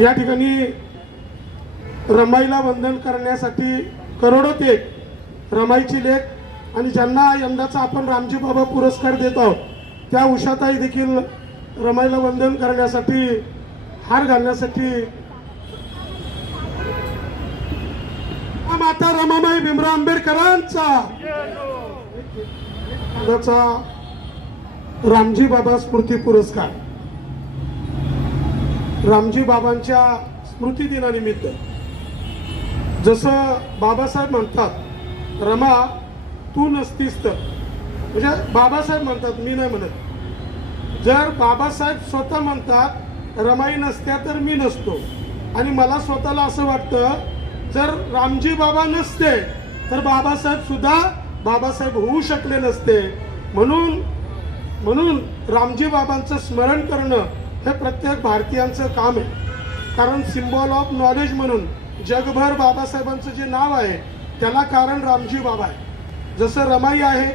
या ठिकाणी रमाईला वंदन करण्यासाठी करोडो ते रमाईची लेख आणि ज्यांना यंदाचा आपण रामजी बाबा पुरस्कार देत आहोत त्या उषाताई देखील रमाईला वंदन करण्यासाठी हार घालण्यासाठी माता रमाबाई भीमराव आंबेडकरांचा रामजी बाबा स्मृती पुरस्कार रामजी बाबांच्या स्मृती दिनानिमित्त जसं बाबासाहेब म्हणतात रमा तू नसतीस तर म्हणजे बाबासाहेब म्हणतात मी नाही म्हणत जर बाबासाहेब स्वतः म्हणतात रमाई नसत्या तर मी नसतो आणि मला स्वतःला असं वाटतं जर रामजी बाबा नसते तर बाबासाहेब सुद्धा बाबासाहेब होऊ शकले नसते म्हणून रामजी बाबांचं स्मरण करणं हे प्रत्येक भारतीयांचं काम आहे कारण सिम्बॉल ऑफ नॉलेज म्हणून जगभर बाबासाहेबांचं जे नाव आहे त्याला कारण रामजी बाबा आहे जसं रमाई आहे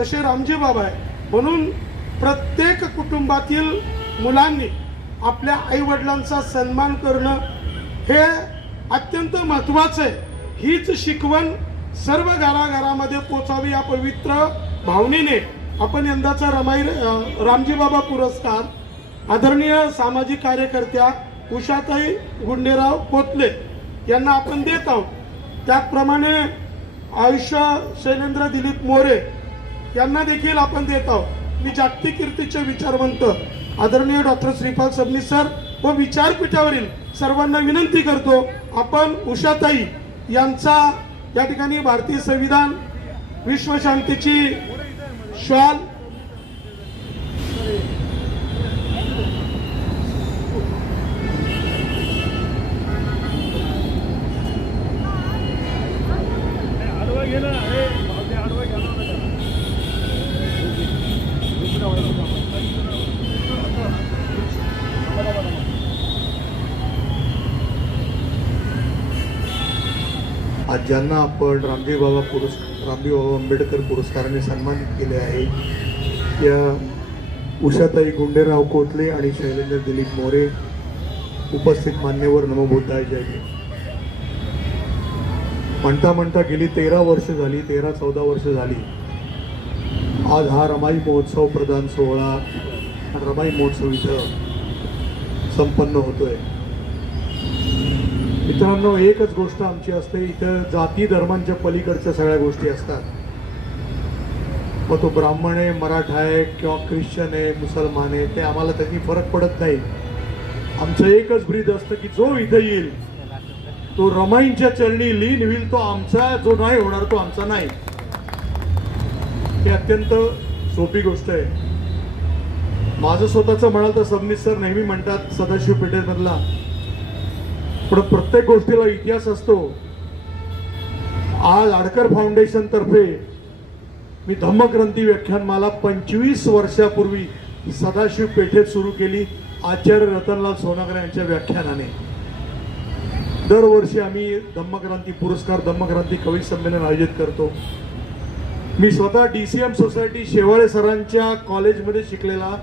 तसे रामजी बाबा आहे म्हणून प्रत्येक कुटुंबातील मुलांनी आपल्या आईवडिलांचा सन्मान करणं हे अत्यंत महत्त्वाचं आहे हीच शिकवण सर्व घराघरामध्ये पोचावी या पवित्र भावनेने आपण यंदाचा रामजी बाबा पुरस्कार आदरणीय सामाजिक कार्यकर्त्या उषाताई गुंडेराव कोतले यांना आपण देत आहोत त्याचप्रमाणे आयुष्य शैलेंद्र दिलीप मोरे यांना देखील आपण देत आहोत मी जागतिक कीर्तीचे विचारवंत आदरणीय डॉक्टर श्रीपाद सबनीस सर व विचारपीठावरील सर्वांना विनंती करतो आपण उषाताई यांचा या ठिकाणी भारतीय संविधान विश्वशांतीची शॉल आज ज्यांना आपण रामजी बाबा आंबेडकर पुरस्काराने सन्मानित केले आहे या उषाताई गुंडेराव कोतले आणि शैलेंद्र दिलीप मोरे उपस्थित मान्यवर नमो बुद्धाय जय जय म्हणता म्हणता गेली 13 वर्ष झाली 13-14 वर्ष झाली आज हा रमाई महोत्सव प्रदान सोहळा रमाई महोत्सव इथं संपन्न होतोय मित्रांनो एकच गोष्ट आमची असते इथं जाती धर्मांच्या पलीकडच्या सगळ्या गोष्टी असतात मग तो ब्राह्मण आहे मराठा आहे किंवा ख्रिश्चन आहे मुसलमान आहे ते आम्हाला त्याची फरक पडत नाही आमचं एकच ब्रीद असतं की जो इथं येईल तो रमाईंच्या चरणी लीन होईल तो आमचा जो नाही होणार तो आमचा नाही हे अत्यंत सोपी गोष्ट आहे माझं स्वतःचं म्हणाल तर सबनीस सर नेहमी म्हणतात सदाशिव पेठेमधला पण प्रत्येक गोष्टीला इतिहास असतो आज आडकर फाउंडेशन तर्फे मी धम्मक्रांती व्याख्यानमाला 25 वर्षापूर्वी सदाशिव पेठेत सुरू केली आचार्य रतनलाल सोनाग्रे यांच्या व्याख्यानाने दरवर्षी आम्ही धम्मक्रांती पुरस्कार धम्मक्रांती कवी संमेलन आयोजित करतो मी स्वतः DCM सोसायटी शेवाळे सरांच्या कॉलेजमध्ये शिकलेला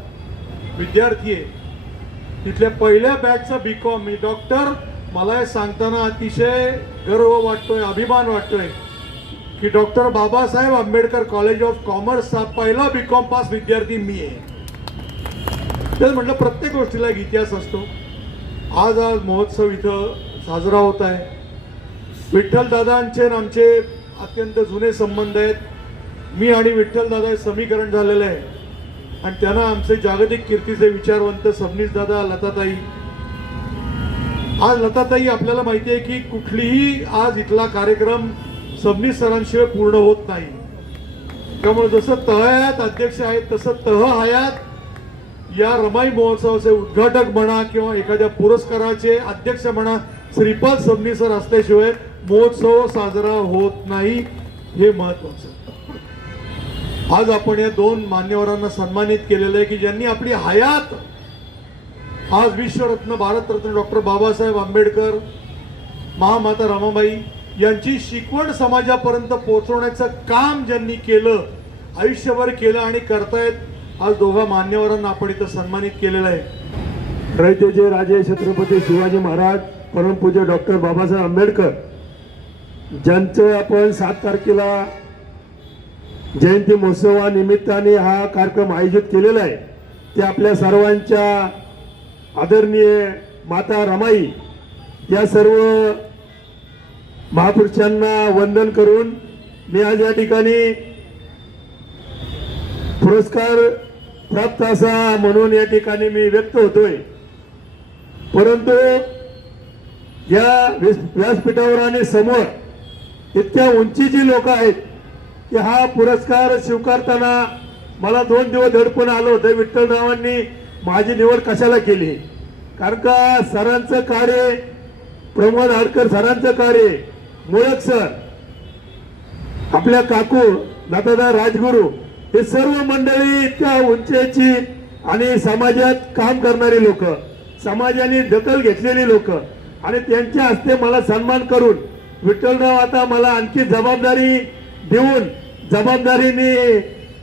विद्यार्थी आहे तिथल्या पहिल्या बॅचचा BCom मी डॉक्टर मला हे सांगताना अतिशय गर्व वाटतोय अभिमान वाटतोय की doctor Babasaheb Ambedkar college of कॉमर्सचा पहिला BCom पास विद्यार्थी मी आहे तर म्हटलं प्रत्येक गोष्टीला एक इतिहास असतो आज महोत्सव इथं साजरा होत आहे विठ्ठल दादांचे आमचे अत्यंत जुने संबंध आहेत मी आणि विठ्ठल दादा हे समीकरण झालेलं आहे आणि त्यांना आमचे जागतिक कीर्तीचे विचारवंत सबनीस दादा लताताई आज लताताई आपल्याला माहिती आहे की कुठलीही आज इथला कार्यक्रम सबनीस सरांशिवाय पूर्ण होत नाही त्यामुळे जसं तहयात अध्यक्ष आहेत तसं तह हयात या रमाई महोत्सवाचे उद्घाटक म्हणा किंवा एखाद्या पुरस्काराचे अध्यक्ष म्हणा श्रीपाद सबनीस सर असल्याशिवाय महोत्सव साजरा होत नाही हे महत्वाचं आज आपण या दोन मान्यवरांना सन्मानित केलेलं आहे की ज्यांनी आपली हयात आज विश्वरत्न भारतरत्न डॉक्टर बाबासाहेब आंबेडकर महामाता रमाबाई यांची शिकवण समाजापर्यंत पोहोचवण्याचं काम ज्यांनी केलं आयुष्यभर केलं आणि करतायत आज दोघा मान्यवरांना आपण इथं सन्मानित केलेलं आहे रयतेचे राजे छत्रपती शिवाजी महाराज परमपूज्य डॉक्टर बाबासाहेब आंबेडकर ज्यांचं आपण 7 तारखेला जयंती महोत्सवानिमित्ताने हा कार्यक्रम आयोजित केलेला आहे, ते आपल्या सर्वांच्या आदरणीय माता रमाई या सर्व महापुरुषांना वंदन करून मी आज या ठिकाणी पुरस्कार प्राप्त असा म्हणून या ठिकाणी मी व्यक्त होतोय। परंतु या व्यासपीठावर आणि समोर इतक्या उंचीची लोक आहेत की हा पुरस्कार स्वीकारताना मला 2 दिवस दडपण आलं होतं, विठ्ठलरावांनी माझी निवड कशाला केली। कारण का सरांचं कार्य, प्रमोद आडकर सरांचं कार्य, मुळक सर, आपल्या काकू लतादा राजगुरू, हे सर्व मंडळी इतक्या उंचीची आणि समाजात काम करणारी लोक, समाजाने दखल घेतलेली लोक, आणि त्यांच्या हस्ते मला सन्मान करून विठ्ठलराव आता मला आणखी जबाबदारी देऊन जबाबदारीने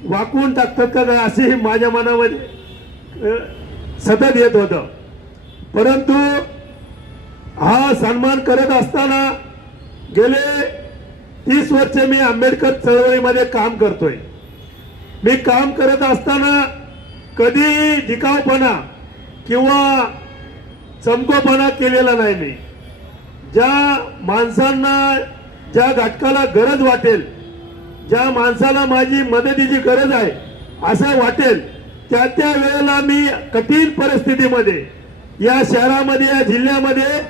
वाकवून टाकतात का काय असे माझ्या मनामध्ये सतत येत होतं। परंतु हा सन्मान करत असताना गेले 30 वर्ष मी आंबेडकर चळवळीमध्ये काम करतोय। मी काम करत असताना कधी जिकाऊपणा किंवा चमकोपणा केलेला नाही। मी ज्या माणसांना ज्या घटकाला गरज वाटेल, ज्या माणसाला माझी मदतीची गरज आहे असं वाटेल, त्या वेळेला मी कठीण परिस्थितीमध्ये या शहरामध्ये, या जिल्ह्यामध्ये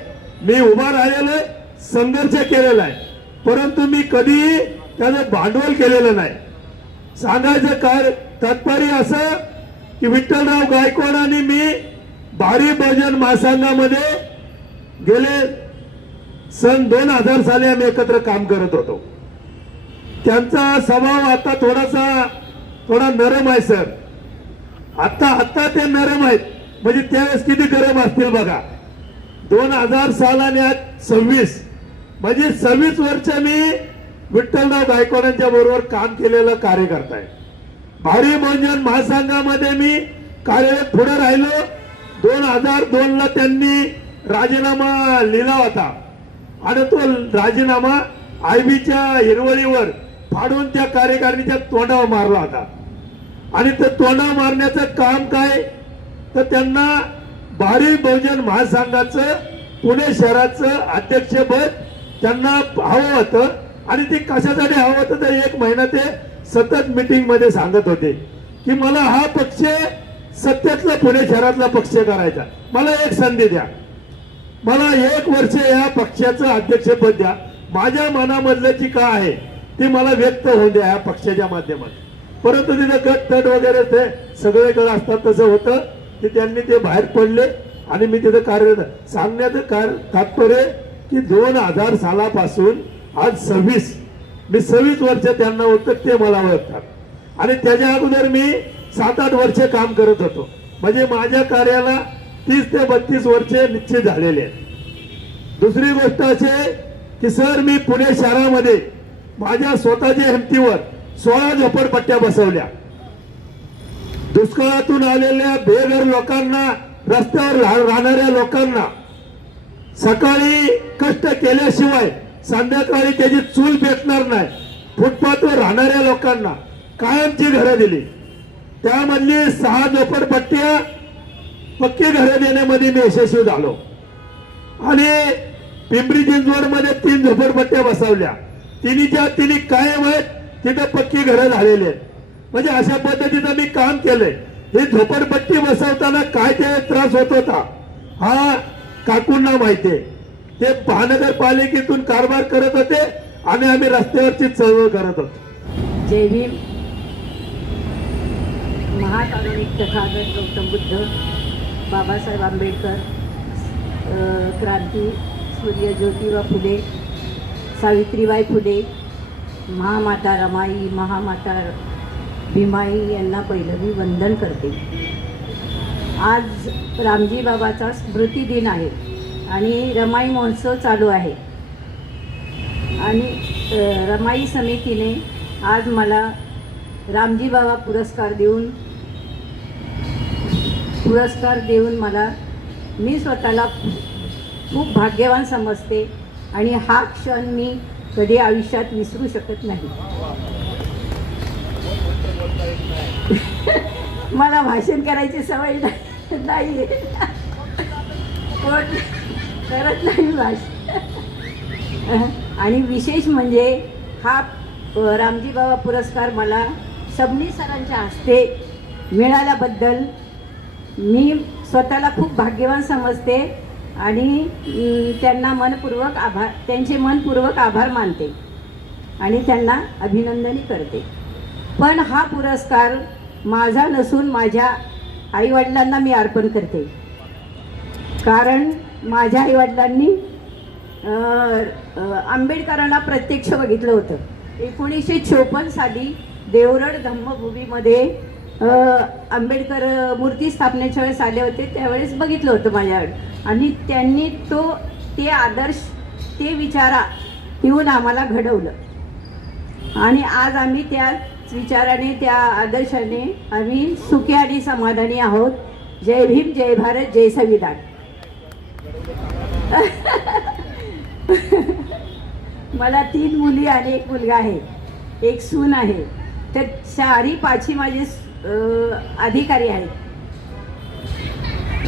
मी उभा राहिलेलो, संघर्ष केलेला आहे। परंतु मी कधी त्याचं भांडवल केलेलं नाही। सांगायचं काय तात्पर्य असं की विठ्ठलराव गायकवाडांनी मी भारी बहुजन महासंघामध्ये गेले सन 2000 साली आम्ही एकत्र काम करत होतो। त्यांचा स्वभाव आता थोडा नरम आहे सर। आता ते नरम आहेत, म्हणजे त्यावेळेस किती गरम असतील बघा। 2000 साल आणि आज 26, म्हणजे 26 वर्ष मी विठ्ठलराव गायकवाडांच्या बरोबर काम केलेलं कार्यकर्ता आहे। भारी बहुजन महासंघामध्ये मी कार्यरत पुढे राहिलो। 2002 ला त्यांनी राजीनामा लिहिला होता आणि तो राजीनामा आयबीच्या हिरवळीवर फाडून त्या कार्यकारिणीच्या तोंडावर मारला होता। आणि ते तोंडावर मारण्याचं काम काय, तर त्यांना भारी बहुजन महासंघाचं पुणे शहराचं अध्यक्षपद त्यांना हवं होतं। आणि ते कशासाठी हवं होतं तर 1 महिना ते सतत मीटिंग मध्ये सांगत होते की मला हा पक्ष सत्यातला पुणे शहरातला पक्ष करायचा, मला एक संधी द्या, मला 1 वर्ष या पक्षाचं अध्यक्षपद द्या, माझ्या मनामधलं जी काय आहे ती मला व्यक्त होऊ द्या या पक्षाच्या माध्यमातून। परंतु तिथे गट तट वगैरे ते सगळीकडे असतात, तसं होतं की त्यांनी ते बाहेर पडले आणि मी तिथे कार्यरत। सांगण्याचं तात्पर्य की 2000 सालापासून आज 26 वर्ष त्यांना होतं, ते मला ओळखतात। आणि त्याच्या अगोदर मी 7-8 वर्ष काम करत होतो, म्हणजे माझ्या कार्याला 30 ते 32 वर्ष निश्चित झालेले आहेत। दुसरी गोष्ट अशी की सर, मी पुणे शहरामध्ये माझ्या स्वतःच्या हिमतीवर 16 झोपडपट्ट्या बसवल्या। दुष्काळातून आलेल्या बेघर लोकांना, रस्त्यावर राहणाऱ्या लोकांना सकाळी कष्ट केल्याशिवाय संध्याकाळी त्याची चूल पेटणार नाही, फुटपाथवर राहणाऱ्या लोकांना कायमची घरं दिली। त्यामधली 6 झोपडपट्ट्या पक्की घरं देण्यामध्ये मी यशस्वी झालो। आणि पिंपरी चिंचवडमध्ये 3 झोपडपट्ट्या बसवल्या, तिन्हीच्या तिन्ही कायम आहेत, तिथे पक्की घरं झालेली आहेत। म्हणजे अशा पद्धतीचं मी काम केलंय। ही झोपडपट्टी बसवताना काय ते त्रास होत होता हा काकूंना माहितीये। ते महानगरपालिकेतून कारभार करत होते आणि आम्ही रस्त्यावरची चळवळ करत होतो। जय भीम। महाकारुणिक तथागत गौतम बुद्ध, बाबासाहेब आंबेडकर, क्रांती सूर्य ज्योतिबा फुले, सावित्रीबाई फुले, महामाता रमाई, महामाता भीमाई यांना पहिलं मी वंदन करते। आज रामजी बाबाचा स्मृती दिन आहे आणि रमाई महोत्सव चालू आहे। आणि रमाई समितीने आज मला रामजी बाबा पुरस्कार देऊन मला मी स्वतःला खूप भाग्यवान समजते आणि हा क्षण मी कधी आयुष्यात विसरू शकत नाही. मला भाषण करायची सवय नाही, कोण करत नाही भाषण. आणि विशेष म्हणजे हा रामजी बाबा पुरस्कार मला सबनी सरांच्या हस्ते मिळाल्याबद्दल मी स्वतःला खूप भाग्यवान समजते आणि त्यांचे मनपूर्वक आभार मानते आणि त्यांना अभिनंदनही करते. पण हा पुरस्कार माझा नसून माझ्या आईवडिलांना मी अर्पण करते. कारण माझ्या आईवडिलांनी आंबेडकरांना प्रत्यक्ष बघितलं होतं. 1954 साली देवरड धम्मभूमीमध्ये आंबेडकर मूर्ती स्थापनेच्या वेळेस आले होते, त्यावेळेस बघितलं होतं माझ्याकडे. आणि त्यांनी ते आदर्श, ते विचारा देऊन आम्हाला घडवलं. आणि आज आम्ही त्याच विचाराने, त्या आदर्शाने आम्ही सुखी आणि समाधानी आहोत. जय भीम, जय भारत, जय संविधान. मला 3 मुली आणि 1 मुलगा आहे, 1 सून आहे. तर 4ही 5ही माझे अधिकारी आहेत.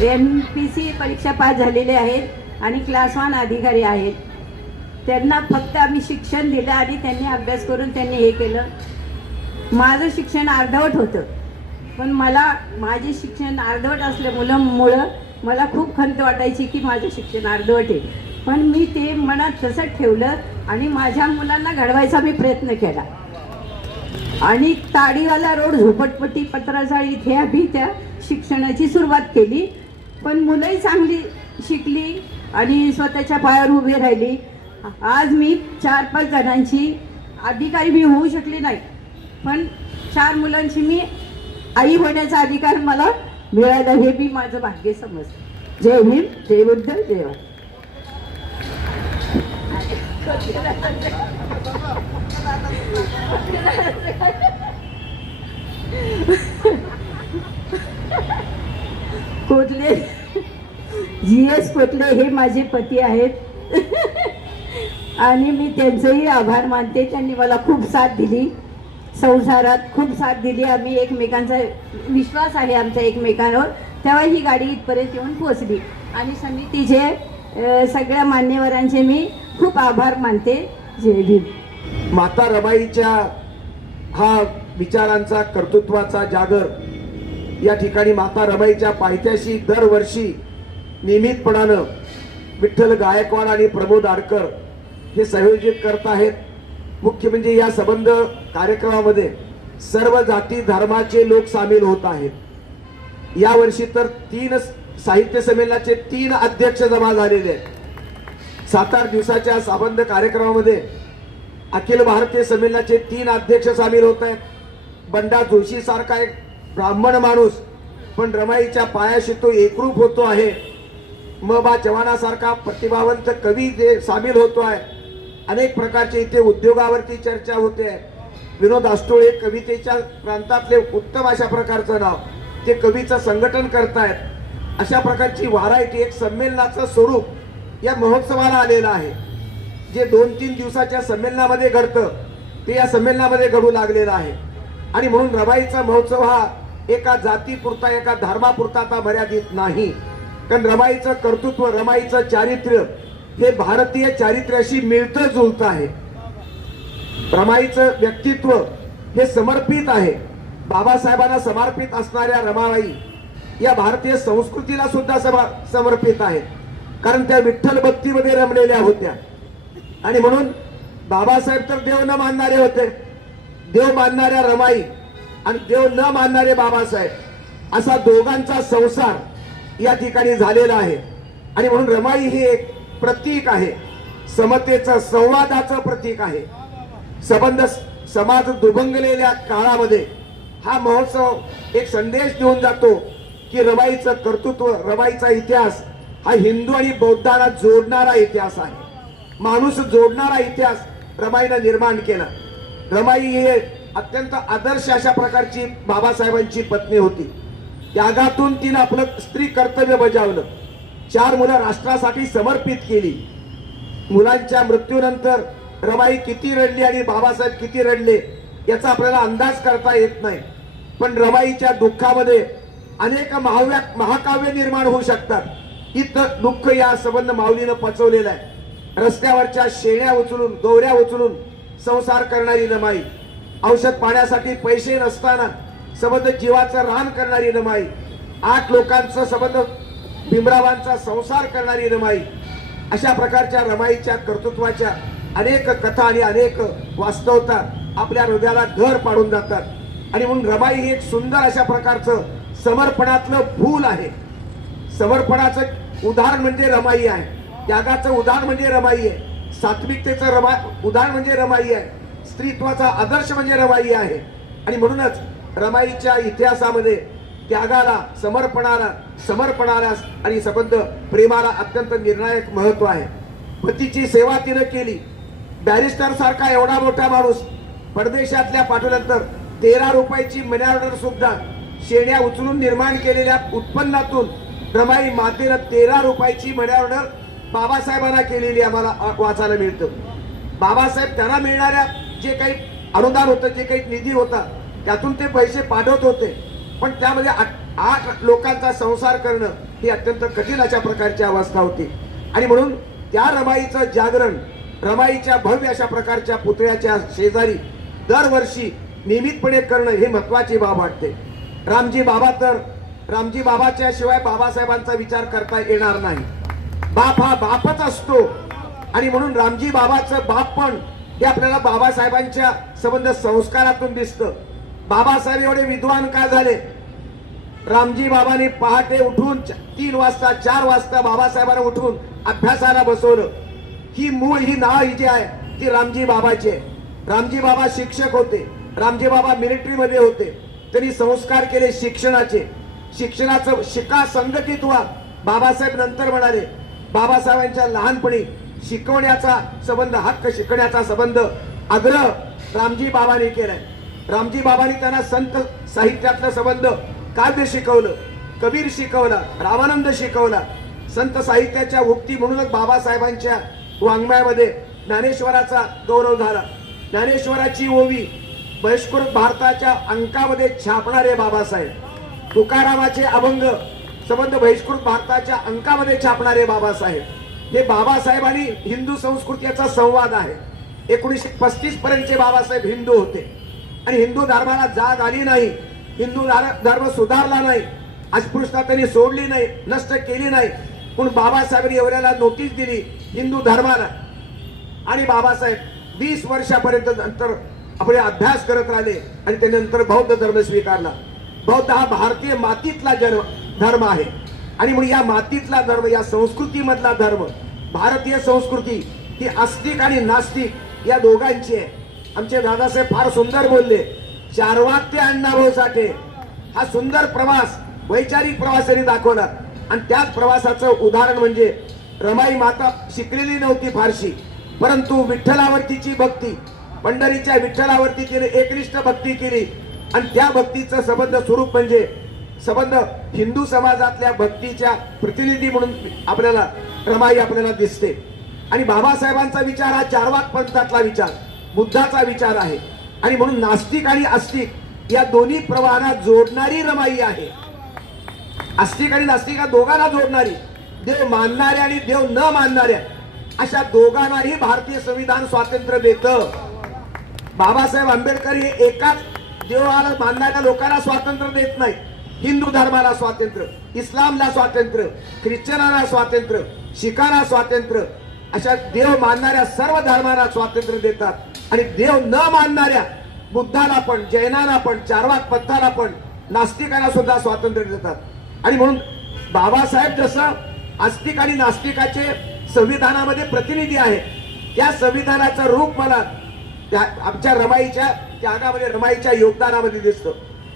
MPC परीक्षा पास झालेले आहेत आणि क्लास 1 अधिकारी आहेत. त्यांना फक्त आम्ही शिक्षण दिलं आणि त्यांनी अभ्यास करून त्यांनी हे केलं. माझं शिक्षण अर्धवट होतं, पण माझे शिक्षण अर्धवट असल्यामुळं मला खूप खंत वाटायची की माझं शिक्षण अर्धवट आहे. पण मी ते मनात तसंच ठेवलं आणि माझ्या मुलांना घडवायचा मी प्रयत्न केला. आणि ताडीवाला रोड, झोपटपट्टी, पत्राचाळी इथे आम्ही त्या शिक्षणाची सुरुवात केली. पण मुलंही चांगली शिकली आणि स्वतःच्या पायावर उभी राहिली. आज मी 4-5 जणांची अधिकारी मी होऊ शकली नाही, पण 4 मुलांची मी आई होण्याचा अधिकार मला मिळाला, हे मी माझं भाग्य समजते. जय भीम, जय बुद्ध, जय भारत. कोटले, GS कोटले हे माझे पती आहेत आणि मी त्यांचेही आभार मानते. त्यांनी मला खूप साथ दिली, संसारात खूप साथ दिली. आम्ही एकमेकांचा विश्वास आहे आमच्या एकमेकांवर, तेव्हा ही गाडी इथपर्यंत येऊन पोहोचली. आणि समितीचे सगळ्या मान्यवरांचे मी खूप आभार मानते. जय भीम. माता रमाईच्या हा विचारांचा, कर्तृत्वाचा जागर या ठिकाणी माता रमाईच्या पायथ्याशी दरवर्षी नियमितपणानं विठ्ठल गायकवाड आणि प्रमोद आडकर हे संयोजित करत आहेत. मुख्य म्हणजे या संबंध कार्यक्रमामध्ये सर्व जाती धर्माचे लोक सामील होत आहेत. यावर्षी तर 3 साहित्य संमेलनाचे 3 अध्यक्ष जमा झालेले आहेत. 7-8 दिवसाच्या संबंध कार्यक्रमामध्ये अखिल भारतीय संमेलनाचे 3 अध्यक्ष सामील होत आहेत. बंडा जोशी सारखा एक ब्राह्मण माणूस पण रमाईच्या पायाशी तो एकरूप होतो आहे. म.बा. चव्हाणासारखा प्रतिभावंत कवी जे सामील होतो आहे. अनेक प्रकारचे इथे उद्योगावरती चर्चा होते. विनोद आष्टोळे कवितेच्या प्रांतातले उत्तम अशा प्रकारचं नाव, ते कवीचं संघटन करतायत. अशा प्रकारची व्हरायटी, एक संमेलनाचं स्वरूप या महोत्सवाला आलेलं आहे. जे 2-3 दिवसाच्या संमेलनामध्ये घडतं ते या संमेलनामध्ये घडू लागलेलं आहे. आणि म्हणून रमाईचा महोत्सव हा एका जातीपुरता, एका धर्मापुरता आता मर्यादित नाही. कारण रमाईचं कर्तृत्व, रमाईचं चारित्र्य हे भारतीय चारित्र्याशी मिळतं जुळतं आहे. रमाईचं व्यक्तित्व हे समर्पित आहे. बाबासाहेबांना समर्पित असणाऱ्या रमाबाई या भारतीय संस्कृतीला सुद्धा समर्पित आहेत. कारण त्या विठ्ठल भक्तीमध्ये रमलेल्या होत्या. आणि म्हणून बाबासाहेब तर देव न मानणारे होते, देव मानणाऱ्या रमाई आणि देव न मानणारे बाबासाहेब असा दोघांचा संसार या ठिकाणी झालेला आहे. आणि म्हणून रमाई हे एक प्रतीक आहे, समतेचं, संवादाचं प्रतीक आहे. संबंध समाज दुभंगलेल्या काळामध्ये हा महोत्सव एक संदेश देऊन जातो की रमाईचं कर्तृत्व, रमाईचा इतिहास हा हिंदू आणि बौद्धांना जोडणारा इतिहास आहे. माणूस जोडणारा इतिहास रमाईनं निर्माण केला. रमाई ही अत्यंत आदर्श अशा प्रकारची बाबासाहेबांची पत्नी होती. त्यागातून तिनं आपलं स्त्री कर्तव्य बजावलं. 4 मुलं राष्ट्रासाठी समर्पित केली. मुलांच्या मृत्यूनंतर रमाई किती रडली आणि बाबासाहेब किती रडले याचा आपल्याला अंदाज करता येत नाही. पण रमाईच्या दुःखामध्ये अनेक महाकाव्य निर्माण होऊ शकतात. इथं दुःख या संबंध माऊलीनं पचवलेलं आहे. रस्त्यावरच्या शेण्या उचलून गौऱ्या उचलून संसार करणारी रमाई, औषध पाण्यासाठी पैसे नसताना संबंध जीवाचं रान करणारी रमाई, 8 लोकांचा संबंध भीमरावांचा संसार करणारी रमाई, अशा प्रकारच्या रमाईच्या कर्तृत्वाच्या अनेक कथा आणि अनेक वास्तवता आपल्या हृदयाला घर पाडून जातात. आणि म्हणून रमाई ही एक सुंदर अशा प्रकारचं समर्पणातलं फूल आहे. समर्पणाचं उदाहरण म्हणजे रमाई आहे, त्यागाचं उदाहरण म्हणजे रमाई आहे, सात्विकतेचं उदाहरण म्हणजे रमाई आहे, स्त्रीत्वाचा आदर्श म्हणजे रमाई आहे. आणि म्हणूनच रमाईच्या इतिहासामध्ये त्यागाला, समर्पणाला आणि संबंध प्रेमाला अत्यंत निर्णायक महत्व आहे. पतीची सेवा तिनं केली. बॅरिस्टर सारखा एवढा मोठा माणूस परदेशातल्या पाठवल्यानंतर 13 रुपयाची मनी ऑर्डर सुद्धा शेण्या उचलून निर्माण केलेल्या उत्पन्नातून रमाई मातेनं 13 रुपयाची मनी ऑर्डर बाबासाहेबांना केलेली आम्हाला वाचायला मिळतं. बाबासाहेब त्यांना मिळणाऱ्या जे काही अनुदान होतं, जे काही निधी होता, त्यातून ते पैसे पाठवत होते. पण त्यामध्ये 8 लोकांचा संसार करणं ही अत्यंत कठीण अशा प्रकारची अवस्था होती. आणि म्हणून त्या रमाईचं जागरण, रमाईच्या भव्य अशा प्रकारच्या पुतळ्याच्या शेजारी दरवर्षी नियमितपणे करणं हे महत्वाची बाब वाटते. रामजी बाबाच्या शिवाय बाबासाहेबांचा विचार करता येणार नाही. बाप हा बापच असतो. आणि म्हणून रामजी बाबाचं बाप पण हे आपल्याला बाबासाहेबांच्या संबंध संस्कारातून दिसतं. बाबासाहेब एवढे विद्वान का झाले? रामजी बाबांनी पहाटे उठून 3 वाजता 4 वाजता बाबासाहेबांना उठून अभ्यासाला बसवलं. ही नाव ही जी आहे ती रामजी बाबाची आहे. रामजी बाबा शिक्षक होते. रामजी बाबा मिलिटरीमध्ये होते. त्यांनी संस्कार केले शिक्षणाचं शिका संघटित व्हा. बाबासाहेब नंतर म्हणाले, बाबासाहेबांच्या लहानपणी शिकवण्याचा संबंध, हक्क शिकण्याचा संबंध आग्रह रामजी बाबांनी केलाय. रामजी बाबांनी त्यांना संत साहित्यातला संबंध, काव्य शिकवलं, कबीर शिकवला, रामानंद शिकवला. संत साहित्याच्या उक्ती म्हणूनच बाबासाहेबांच्या वाङ्मयामध्ये ज्ञानेश्वराचा गौरव झाला. ज्ञानेश्वराची ओवी बहिष्कृत भारताच्या अंकामध्ये छापणारे बाबासाहेब, तुकारामाचे अभंग संबंध बहिष्कृत भारताच्या अंकामध्ये छापणारे बाबासाहेब. हे बाबासाहेब आणि हिंदू संस्कृतीचा संवाद आहे. 1935 पर्यंतचे बाबासाहेब हिंदू होते आणि हिंदू धर्माला जाग आली नाही. हिंदू धर्म सुधारला नाही. अस्पृश्यता त्यांनी सोडली नाही, नष्ट केली नाही. पण बाबासाहेबांनी एवढ्याला नोटीस दिली हिंदू धर्माला. आणि बाबासाहेब 20 वर्षापर्यंत नंतर आपले अभ्यास करत राहिले आणि त्यानंतर बौद्ध धर्म स्वीकारला. बौद्ध हा भारतीय मातीतला धर्म आहे. आणि म्हणून या मातीतला धर्म, या संस्कृतीमधला धर्म, भारतीय संस्कृती ही आस्तिक आणि नास्तिक या दोघांची आहे. आमचे दादासाहेब फार सुंदर बोलले, चारवाक अण्णाभाऊ साठे हा सुंदर प्रवास, वैचारिक प्रवास त्यांनी दाखवला. आणि त्याच प्रवासाचं उदाहरण म्हणजे रमाई माता शिकलेली नव्हती फारशी, परंतु विठ्ठलावरतीची भक्ती, पंढरीच्या विठ्ठलावरती तिने एकनिष्ठ भक्ती केली. आणि त्या भक्तीचं संबंध स्वरूप म्हणजे संबंध हिंदू समाजातल्या भक्तीच्या प्रतिनिधी म्हणून आपल्याला रमाई आपल्याला दिसते. आणि बाबासाहेबांचा विचार हा चारवाक पंथातला विचार, बुद्धाचा विचार आहे. आणि म्हणून नास्तिक आणि आस्तिक या दोन्ही प्रवाहांना जोडणारी रमाई आहे. आस्तिक आणि नास्तिक या दोघांना जोडणारी, देव मानणाऱ्या आणि देव न मानणाऱ्या अशा दोघांनाही भारतीय संविधान स्वातंत्र्य देतं. बाबासाहेब आंबेडकर हे एकाच देवाला मानणाऱ्या लोकांना स्वातंत्र्य देत नाही. हिंदू धर्माला स्वातंत्र्य, इस्लामला स्वातंत्र्य, ख्रिश्चनाला स्वातंत्र्य, शिखांना स्वातंत्र्य, अशा देव मानणाऱ्या सर्व धर्मांना स्वातंत्र्य देतात. आणि देव न मानणाऱ्या बुद्धाला पण, जैनांना पण, चारवाक पंथाला पण, नास्तिकांना सुद्धा स्वातंत्र्य देतात. आणि म्हणून बाबासाहेब जसं आस्तिक आणि नास्तिकाचे संविधानामध्ये प्रतिनिधी आहे, त्या संविधानाचं रूप मला आमच्या रमाईच्या त्यागामध्ये, रमाईच्या योगदानामध्ये दिसतं.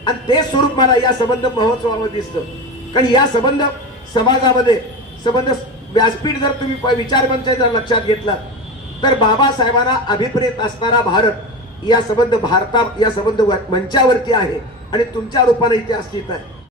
आणि ते स्वरूप मला या संबंध महोत्सवामध्ये दिसतं. कारण या संबंध समाजामध्ये संबंध व्यासपीठ जर तुम्ही विचारमंच जर लक्षात घेतला तर बाबासाहेबांना अभिप्रेत असणारा भारत या संबंध मंचावरती आहे आणि तुमच्या रूपाने इथे अस्तित्व आहे.